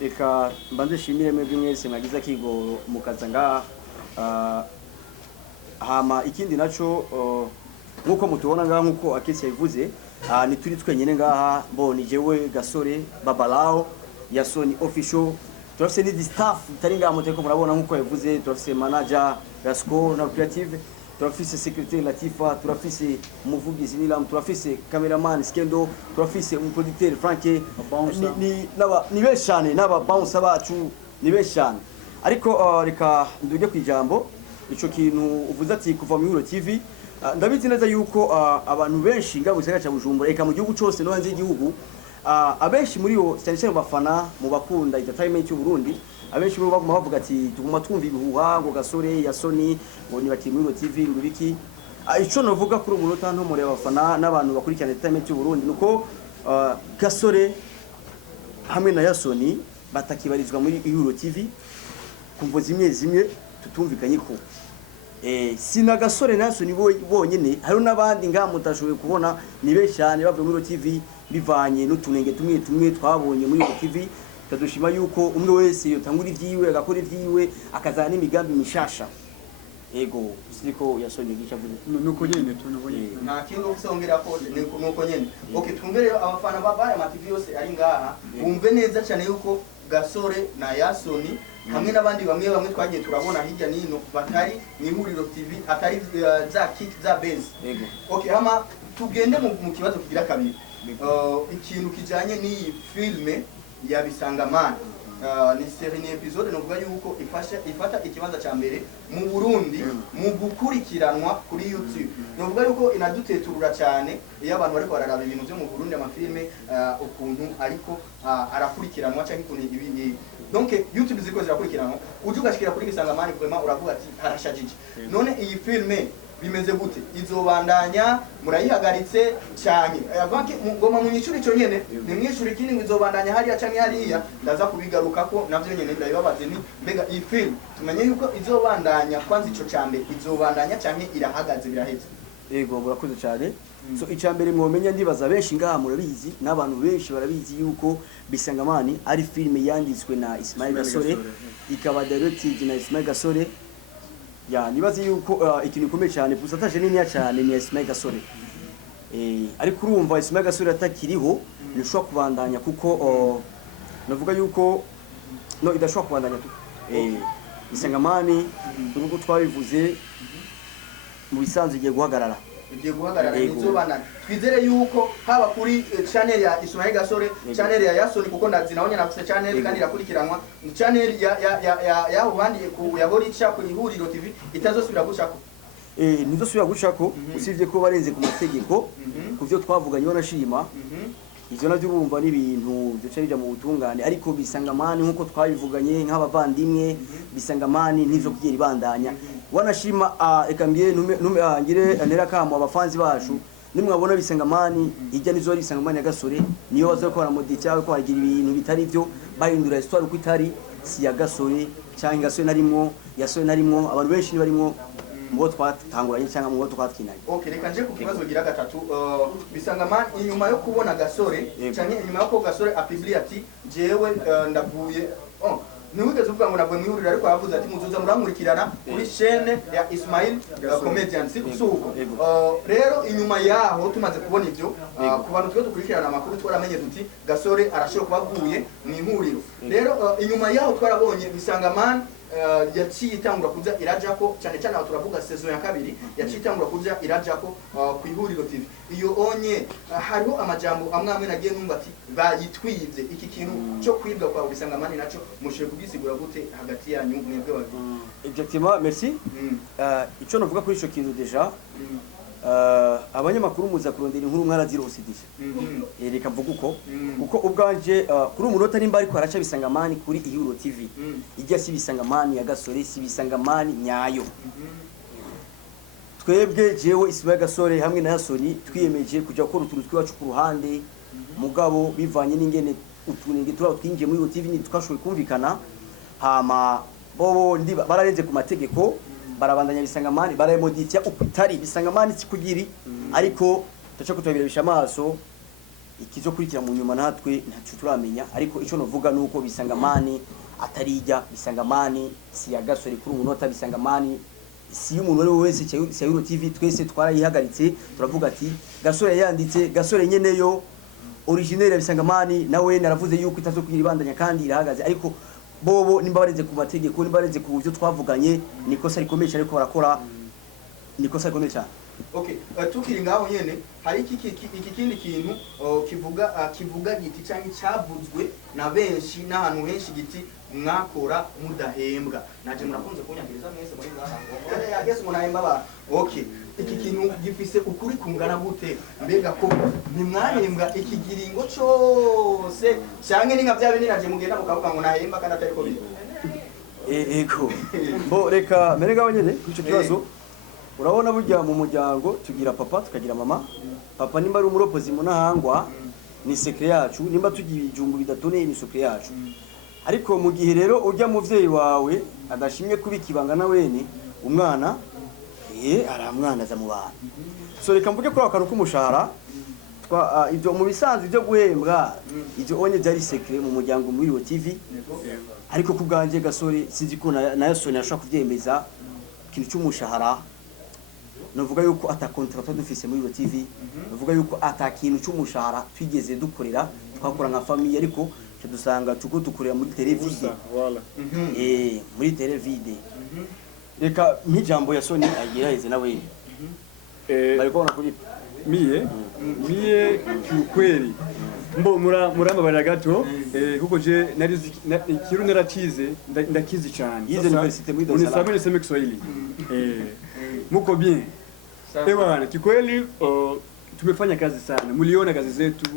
reka mbanze shimire mwebwe mwese mwagize akigo mukaza ngaha hama ikindi naco nkuko mutubona ngaha nkuko akisi yabivuze ni turi twenyene ngaha mboni jewe Gasore Babalao Yasoni official turafise ni staff tari ngaha muteko murabona nkuko yavuze turafise manager Rasco na creative turafise secrétaire Latifa turafise umuvugizi Nilam turafise cameraman Skendo turafise umuproducteur Franke ni beshane naba bouncer bacu ni beshane ariko reka nduge kwijambo ico kintu uvuze ati kuva mu Huro TV ndabizi neza yuko abantu benshi ngabo gisagara ca Bujumbura eka mu gihugu cyose no hanze y'igihugu abenshi muri yo cyane bafana mu bakunda entertainment y'u Burundi abenshi bo baguma bavuga ati tuguma twumva ibihuha ngo Gasore Yasoni ngo ni bakiri muri Huro TV ngo biki ico novuga kuri umunota nto muri abafana n'abantu bakurikirana entertainment y'u Burundi nuko Gasore hamwe na Yasoni batakibarizwa muri Huro TV kumvo zimwe tutumvikanye ko sina Gasore na Yasoni bonyene hari n'abandi ngamutashoboye kubona ni beshane bavuye muri Huro TV bivanye n'utunenge tumwe twabonye muri Huro TV tadushima yuko umwe wese yotangura ivyiwe agakora ivyiwe akazana n'imigambi mishasha ego siko Yasoni gishavuze nuko nyene tunubonye nta kintu usongera ko nuko nyene okay twumvere abafana babaya TV yose ari ngaha bumve neza cyane yuko Gasore na Yasoni hamwe n'abandi bamwe twagiye turabona hirya nino batari ni Huriro TV atari za kit za base ego okay hama tugende mu kibazo kigira kabiri ikintu kijanye ni filme ya Bisangamani ni série ni episode novuga yuko ifata ikibanza ca mbere mu Burundi mu gukurikiranwa kuri YouTube novuga yuko inaduteturura cyane iyo abantu bariko bararaba ibintu byo mu Burundi amafilme ukuntu ariko arakurikiranwa cyangwa ikuntu ibindi donc YouTube ziko zirakurikiranwa ujugashikira kuri Bisangamani vraiment uravuga ati harashajije none iyi filme bimeze gute izobandanya murayihagaritse cyane avanke ngoma munyishuri ico nyene ni mwishuri kindi izobandanya hariya cyane hariya ndaza kubigaruka ko navyo nyene ndayibabaze ni mbega iyi film tumenye yuko izobandanya kwanza ico cyambe izobandanya cyane irahagaze biraheze ego murakoze cyane so icambere mwomenya ndibaza benshi ngaha murabizi n'abantu benshi barabizi yuko Bisangamani ari filme yanditswe na Ismail Gasore ikaba directed na Ismail Gasore ya nibazi yuko ikintu gikomeye cyane pusataje nini cyane ni Ismail Gasore ariko urumva Ismail Gasore atakiriho nishobora kubandanya kuko navuga yuko no idashobora kubandanya Bisangamani urugo twabivuze mu bisanzwe igiye guhagarara nizobana twizere yuko haba kuri channel ya Ismail Gasore channel ya Yasoni kuko ndazinaonye nafise channel kandi irakurikiranwa channel ya ubandi ku yahorica kuri Huriro TV itazosubira gushako nizosubira gushako usivye ko barenze ku mategeko kuvyo twavuganye wanashima ivyo navyo bumva n'ibintu byo cyarija mu butungane ariko Bisangamani nkuko twabivuganye nk'abavandimwe Bisangamani nizo kugira ibandanya wanashima ekambye ngire anera kamo abafanzi bacu nimwabona Bisangamani ijya nizo ari Bisangamani ya Gasore niyo bazokora modi cyawe ko hagira ibintu bitari byo bahindura histoire uko itari si ya Gasore cyangwa Gasore narimwo Yasore narimwo abantu benshi barimo mubo twatanguranye cyangwa mubo twatkinanye okay reka nje ku kibazo gira gatatu Bisangamani inyuma yo kubona Gasore cyangwa inyuma yo ko Gasore apibli ati jewe ndavuye niwigeze uvuga ngo nabwo mwihurira ariko yavuze ati muzuza murankurikirana kuri chaîne ya Ismail comedian sikusuko rero inyuma yaho tumaze kubona ivyo ku bantu twe dukurikirana amakuru twaramenye duti Gasore arashobora kubavuye mu ihuriro rero inyuma yaho twarabonye Bisangamani yaciye itangura kuza irajako cyane cyane aho turavuga saison ya kabiri yaciye itangura kuza irajako ku Ihuriro TV iyo onye hariho amajambo amwe nagiye numva ati bayitwize iki kintu cyo kwibwa kwa Bisangamani naco mushiye kugisigura gute hagati yanyu mwebwe babiri exactement merci ico novuga kuri ico kintu deja abanyamakuru muza kurondera inkuru mwarazirosidije reka mvuga kuko ubwanje kuri umunota nimba ariko araca Bisangamani kuri Ihuriro TV ijya si Bisangamani ya Gasore si Bisangamani nyayo twebwe jewe Ismail Gasore hamwe na Yasoni twiyemeje kujya gukora utuntu twacu ku ruhande mugabo bivanye n'ingene utunenge twinjiye muri Ihuriro TV ni twashoboye kumvikana hama bobo bararenze ku mategeko barabandanya Bisangamani barayimoditia upitari Bisangamani sikugiri ariko tacha kutwabirabisha amaso ikizokurikira mu nyuma natwe ntacu turamenya, ariko ico novuga nuko Bisangamani atarijya, Bisangamani si ya Gasore kuri umunota, Bisangamani si y'umuntu wari wese cya Euro TV, twese twarayihagaritse turavuga ati Gasore yanditse, Gasore nyeneyo original ya Bisangamani nawe naravuze yuko itazokugira ibandanya kandi irahagaze, ariko bobo nimba bareze ku mategeko, nimba bareze ku byo twavuganye, nikosa rikomeye ariko barakora nikosa rikomeye cyane. Okay, tukiri ngaho nyene hari iki kindi kintu kivuga giti cyangwa cyavuzwe na benshi n'ahantu henshi giti mwakora mudahembwa. Naje murakunze kunyagiriza mwese muri ngaho. Yagese munahemba ba. Okay, iki kintu gifise ukuri kungana gute? Mbega ko ntimwahembwa ikigiringo cyose cyangwa ni nka bya bindi naje mugenda mukavuga ngo nahemba kandi atari ko biri. Ego. Bo reka mere ngaho nyene kuco kibazo. Urabona burya mu muryango tugira papa tukagira mama. Papa nimba ari umuropozi munahangwa ni secret yacu, nimba tugiye ijumbu bidatone ni secret yacu. Ariko mu gihe rero urya muvyeyi wawe adashimye kubikibanga na wene umwana aramwana za mu bantu. So reka mvuge ko akantu k'umushahara twa ibyo mu bisanzwe byo guhembwa ibyo onye byari secret mu muryango muri Euro TV. Ariko kubganje Gasore sinzi ko nayo Soni ashaka kuvyemeza ikintu cy'umushahara. Novuga yuko ata contrat dufise muri Euro TV, novuga yuko ata kintu cy'umushahara twigeze dukorera, twakora nka famille, ariko cyo dusanga tuko dukorera muri televiziyo. Muri televiziyo. Reka nk'ijambo ya Soni agiraheze nawe. Bari kubona kuri mie kiukweli mbo muramba gato kuko je narizi kiru naratize ndakizi cyane. Yize university muri Dar es Salaam. Niseme Kiswahili. Muko bien. Bwana kikweli tumefanya kazi sana. Muliona kazi zetu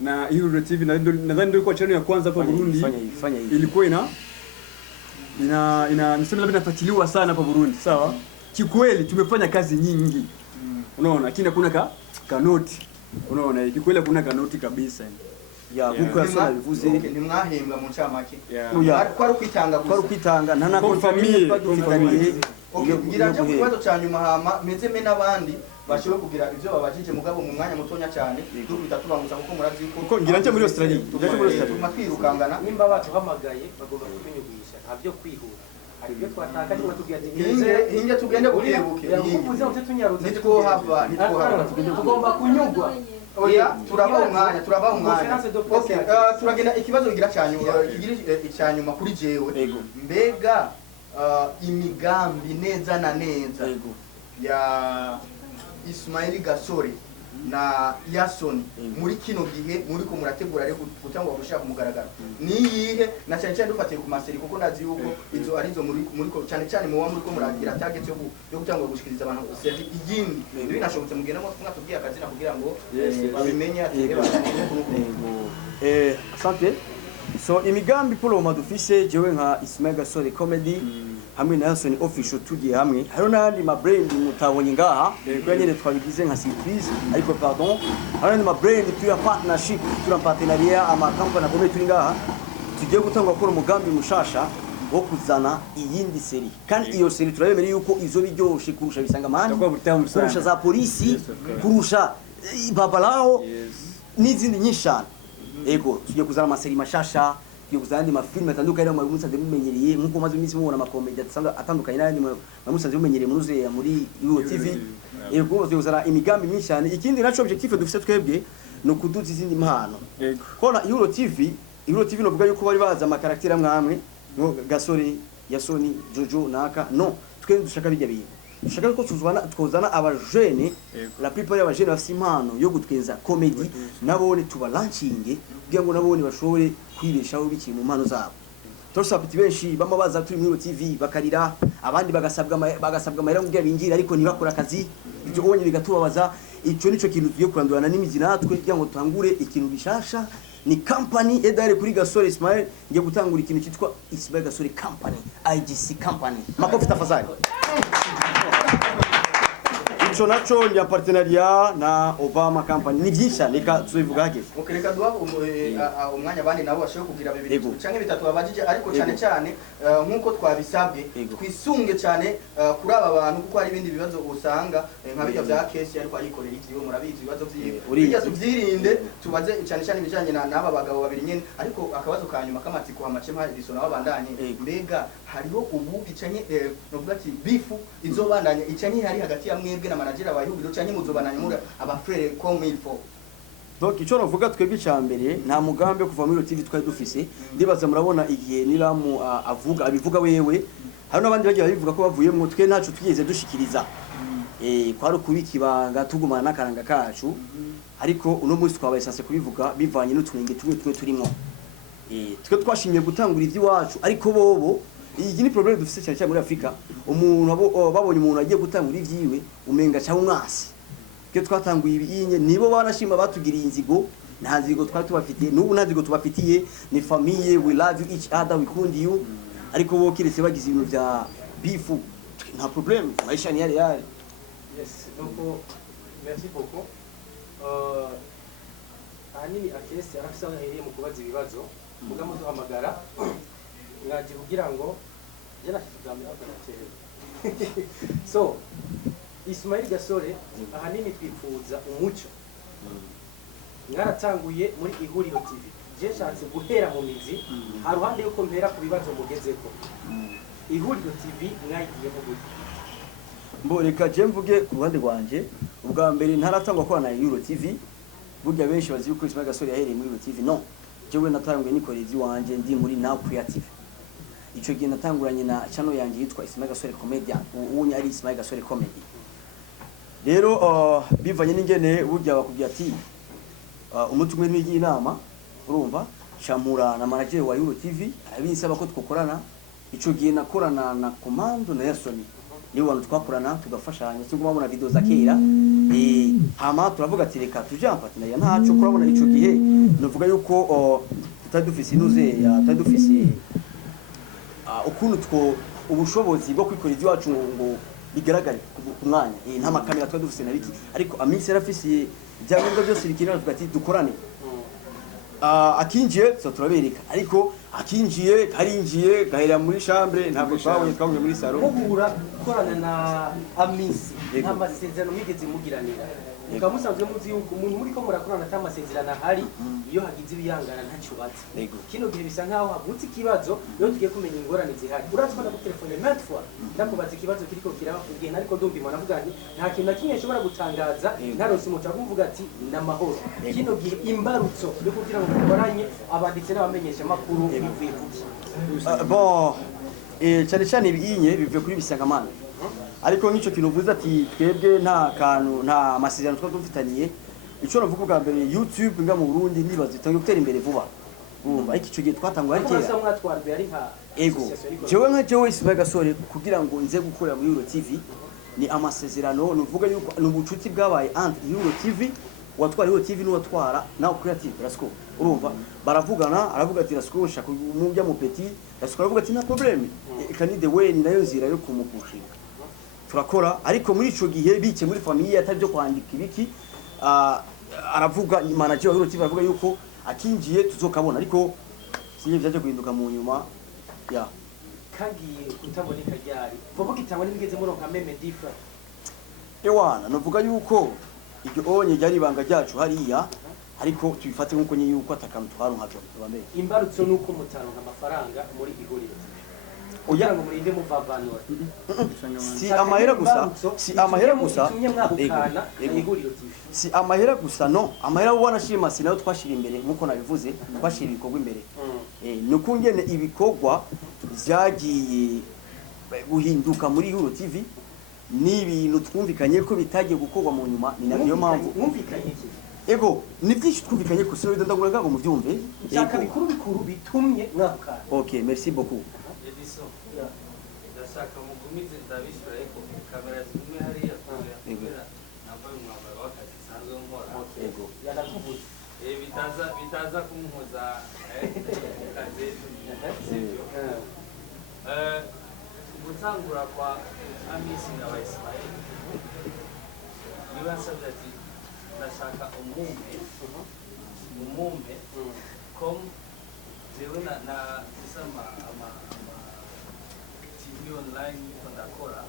na Euro TV nadhani ndio ilikuwa channel ya kwanza hapa Burundi. Ilikuwa niseme labda nafuatiliwa sana hapa Burundi, sawa? Kikweli tumefanya kazi nyingi. Unaona, lakini hakuna kanoti. Unaona, kikweli hakuna kanoti kabisa. Ya kuko yasona bivuze ntimwahembwa mu ncamake. Kwari kwitanga nana ko famille badufitaniye. Ngira cyo kibazo cyanyuma hama mezeme nabandi bashobora kugira ivyo babajije mugabo mu mwanya mutonya cyane dukita tubangutsa kuko murazi ko ngira cyo muri Australia twirukangana nimba bacu hamagaye bagomba kubinyugisha ntabyo kwihura hari byo twataka cyangwa tugiye hinge tugende bukebuke nitwo hava tugomba kunyugwa. Oya turaba umwanya okay turagenda ikibazo bigira cyanyuma kigira icyanyuma kuri jewe mbega imigambi neza na neza ya Ismail Gasore na Yason muri kino gihe muri ko murategura rero gutangwa gushaka kumugaragara niyihe na cyane cyane dufatiye ku maseri kuko nazi yuko izo arizo muri ko cyane cyane mu muri ko muragira target yo gutangwa gushikiriza abantu seri igindi ibi nashobotse mugenda mo mwatubwiye akazina kugira ngo babimenye atebe asante. So imigambi polo madufise jewe nka Ismail Gasore comedy hamwe na Yason official tugiye hamwe, hariho n'andi ma brand mutabonye ngaha kwa nyene twabigize nka surprise, ariko pardon hariho ma brand tuya partnership tuya partenariat ama company akomeye turi ngaha tugiye gutanga gukora umugambi mushasha wo kuzana iyindi seri, kandi iyo seri turabemera yuko izo biryoshe kurusha Bisangamani, kurusha za polisi, kurusha Babalao n'izindi nyinshana. Ego tugiye kuzana amaseri mashasha, tugiye kuzana andi mafilme atandukanye mu musanze mumenyereye nkuko maze iminsi mubona amakomedi atandukanye n'andi mu musanze mumenyereye muruze muri Euro TV. Ego tugiye kuzana imigambi myinshi cyane. Ikindi naco objectif dufite twebwe no kuduza izindi mpano. Ego kona Euro TV no vuga yuko bari baza amakarakter amwe no Gasore, Yason, Jojo naka no twe dushaka bijya bintu. Dushaka ko twozana abajene la plupart y'abajene bafite impano yo gutwenza comedy nabone tuba launching kugira ngo nabone bashobore kwibeshaho biki mu mpano zabo. Torosapiti benshi bama baza turi muri TV bakarira, abandi bagasabwa amahera ngo binjira ariko ntibakora akazi, ibyo onye bigatubabaza. Ico nico kintu tugiye kurandurana n'imizi natwe kugira ngo tangure ikintu bishasha. Ni company edare kuri Gasore Ismail ngiye gutangura ikintu cyitwa Ismail Gasore Company, IGC Company. Makofi tafadhali. ico naco ni partenariat na Obama company ni byinshi reka tubivuga hake reka duha umwanya abandi nabo bashobora kugira bibiri Yego. canke bitatu babajije ariko Yego. cyane cyane nkuko twabisabwe Yego. twisunge cyane kuri aba bantu kuko hari ibindi bibazo usanga nka bijya bya case ariko ayikorera ivyiwe murabizi ibibazo vyiwe Urizi. bijya tuvyirinde tubaze cyane cyane ibijanye n'aba bagabo babiri nyene ariko akabazo kanyuma kamatsiko hamace mpa bisona babandanye Yego. mbega hariho ubu icanye novuga ati bifu izobandanya icanye hari hagati ya mwebwe na manager wa ihuriro canke muzobandanya muri abafrere comme il faut. donc ico novuga twebwe cyambere nta mugambi wo kuva muri TV twari dufise ndibaza murabona igihe niramu abivuga wewe hari n'abandi bagiye babivuga ko bavuyemo twe ntacu twigeze dushikiriza kwari kubikibanga tugumana n'akaranga kacu ariko uno munsi twabaye sanse kubivuga bivanye n'utwenge tumwe turimo twe twashimye gutangura iby'iwacu ariko bobo iyi ni problem dufise cyane cyane muri Afrika umuntu babonye umuntu agiye gutangura ivyiwe umenga cyangwa umwasi ke twatanguye ibinye nibo banashima batugiriye inzigo nta nzigo twari tubafitiye n'ubu nta nzigo tubafitiye ni famille we love you each other we kundi you ariko bo kiretse bagize ibintu bya bifu nta problem maisha ni yale Yes, donc merci beaucoup. Ahanini akesi arafise aho yahereye mu kubaza ibibazo mugamo duhamagara mwaje kugira ngo yarashyigamira akanakera. So Ismail Gasore ahanini twipfuza umuco. Mwaratanguye muri Ihuriro TV. Je shatse guhera mu mizi haruhande yuko mpera ku bibazo mugezeko. Ihuriro TV mwagiye mu gute? Mbo reka je mvuge ku ruhande rwanje ubwa mbere ntaratangwa ko na Euro TV burya benshi bazi yuko Ismail Gasore yahereye muri Euro TV no jewe natanguye nikorezi wanje ndi muri Now Creative ico gihe natanguranye na channel yanje yitwa Ismail Gasore Comedian ubu ari Ismail Gasore Comedy rero bivanye n'ingene burya bakubwira ati umutumwe n'igiye inama urumva shamura na manager wa Euro TV abisaba ko twokorana ico gihe nakorana na Commando na Yasoni niwe wantu twakorana tugafashanya cyo kumabona video za kera hama turavuga ati reka tujampatana ya ntaco kurabona ico gihe novuga yuko tutadufise inuze ya tutadufise ukuntu two ubushobozi bwo kwikora iwacu ngo bigaragare ku mwanya nta makamera twadufise na biki ariko amisi yarafise byangombwa byose bikirana tuvuga ati dukorane akinjiye so turabereka ariko akinjiye karinjiye gahera muri chambre ntabwo twabonye muri salon muhura gukorana na amisi nta masezerano mwigeze mugiranira muka musanzwe muzi yuko umuntu muri ko murakorana nta masezerano ahari iyo hagize ibiyangana ntacyo bazi kino gihe bisa nkaho havutse ikibazo iyo tugiye kumenya ingorane zihari uratwara ku telefone matwa ndakubaza ikibazo kiriko kiraba kugihe nariko ndumva imana avuga nti nta kintu nakimwe nshobora gutangaza narose umuca kuvuga ati namahoro kino gihe imbarutso yo kugira ngo mukoranye abanditse n'abamenyesha makuru bivuye kuki bon cyane cyane ibinye bivuye kuri bisangamana ariko nk'icyo kintu uvuze ati twebwe nta kantu nta masezerano twa dufitaniye ico navuga bwa mbere YouTube nga mu Burundi nibaza itangiye gutera imbere vuba urumva ariko ico gihe twatangwa ari kera mwatwarwe ari nka ego jewe Ismail Gasore kugira ngo nze gukorera muri Euro TV ni amasezerano nuvuga yuko n'ubucuti bwabaye entre Euro TV watwara Euro TV n'uwatwara Now Creative Rasco urumva baravugana aravuga ati Rasco shaka umujya mu petit Rasco aravuga ati nta problem kandi the way ni nayo nzira yo kumupushinga turakora ariko muri ico gihe bike muri famille atabyo kwandika ibiki aravuga manager wa Euro TV aravuga yuko akinjiye tuzokabona ariko sinye byaje guhinduka mu nyuma ya kagiye kutaboneka ryari vuba kitangwa n'ibigeze muronka meme differ ewana novuga yuko iryo onye ryari ibanga ryacu hariya ariko tubifate nkuko nye yuko atakantu twaronka byo bambe imbarutso nuko mutaronka amafaranga muri Ihuriro kugira ngo murinde muvavanura si amahera gusa Ihuriro TV si amahera gusa no amahera ubona shima sinayo twashira imbere nkuko nabivuze twashira ibikorwa imbere nuko ngene ibikorwa byagiye guhinduka muri Euro TV ni ibintu twumvikanye ko bitagiye gukorwa mu nyuma ni nayo mpamvu mwumvikanye iki ego ni byinshi twumvikanye ko sino ndagura ngago mu byumve cyaka bikuru bitumye mwaka okay merci beaucoup ndashaka mugumize ndabishura ariko kamera zimwe hariya kubera nambaye umwambaro w'akazi sanzwe nkora ego yarakuvuze bitaza kumpuza kazi sibyo gutangura kwa Amisi na Ismail yaransabye ati ndashaka umumpe com jewe na isama ama TV online niko ndakora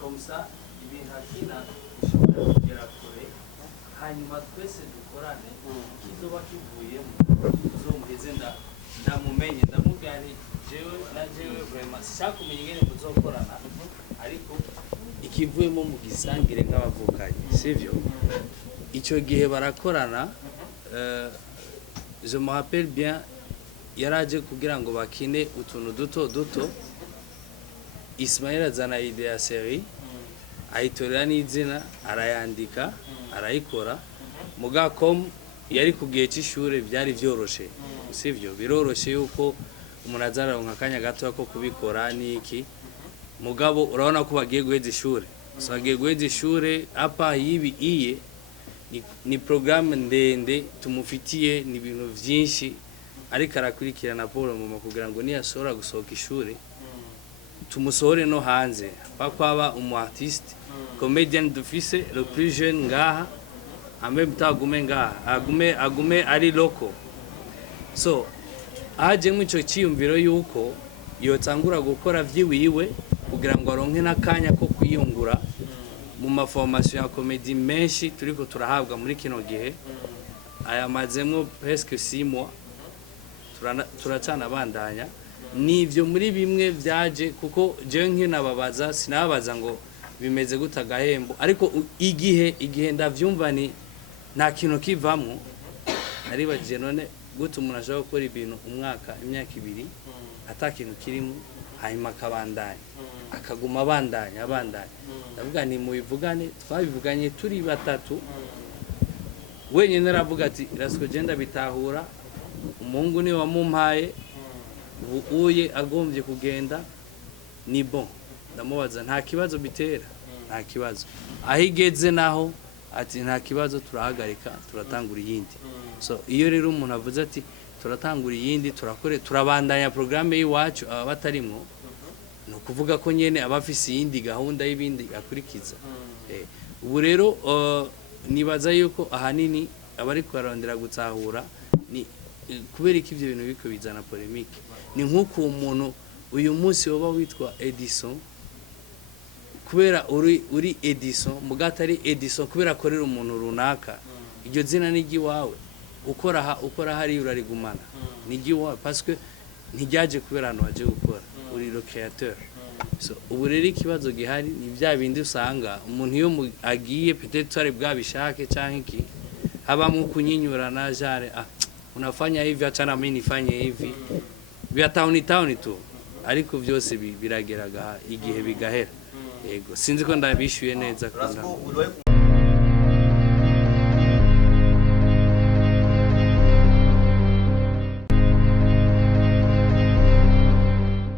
komsa ibintu akina bishobora kugera kure hanyuma twese dukorane kizoba kivuyemo uzomuheze ndamumenye ndamubwira jewe vraiment sishakumenya ingene muzokorana ariko ikivuyemo mu gisangire nk'abavukanye sivyo icyo gihe barakorana je me rappelle bien yaraje kugira ngo bakine utuntu duto Ismail azana idea ya série ayitorera n'izina arayandika arayikora mugakom yari kugiye cy'ishure byari byoroshe sivyo biroroshe yuko umuntu azaronka akanya gato ko kubikora niki mugabo urabona ko bagiye guheza ishure so bagiye guheza ishure apa yibi ni programme ndende tumufitiye ni ibintu byinshi ariko arakurikirana Paul mama kugira ngo niyashobora gusohoka ishure tumusohore no hanze bakwaba umu artiste comedian dufise le plus jeune ngaha ambe mtagume ngaha agume ari loko so aje mwico cyiyumviro yuko yotangura gukora vyiwiwe kugira ngo aronke nakanya ko kwiyungura mu maformation ya comedy menshi turiko turahabwa muri kino gihe aya mazemo presque 6 mois turacana bandanya nivyo muri bimwe vyaje kuko je nkinababaza sinababaza ngo bimeze gutagahembo ariko igihe ndavyumva ni nta kintu kivamwo naribaje none gute umuntu ashaka gukora ibintu imyaka 2 ata kintu kirimo hanyuma akabandanya akaguma abandanya ndavuga ni mubivugane twabivuganye turi batatu wenyine naravuga ati irasiko genda bitahura umungu ni wamumpaye uye agombye kugenda ni bon ndamubaza nta kibazo bitera nta kibazo ahigeze naho ati nta kibazo turahagarika turatangura iyindi so iyo rero umuntu avuze ati turatangura iyindi turabandanya programme yiwacu aba batarimwo no kuvuga ko nyene abafise iyindi gahunda y'ibindi akurikiza ubu rero nibaza yuko ahanini abari kwarondera gutahura ni kubera iki ivyo bintu biko bizana polemique ni nkuko umuntu uyu munsi woba witwa Edison kubera uri Edison mugatari Edison kubera akorera umuntu runaka iryo zina nigi wawe ukora hari urarigumana nigi wawe parce que ntijaje kubera hano waje gukora uri le créateur so ubu rero ikibazo gihari ni bya bindi usanga umuntu iyo agiye peut-être ari bwabishake canke iki haba mu kunyinyurana jare unafanya hivi acha na mimi nifanye hivi vya town tu ariko byose birageraga igihe bigahera yego sinzi ko ndabishyuye neza.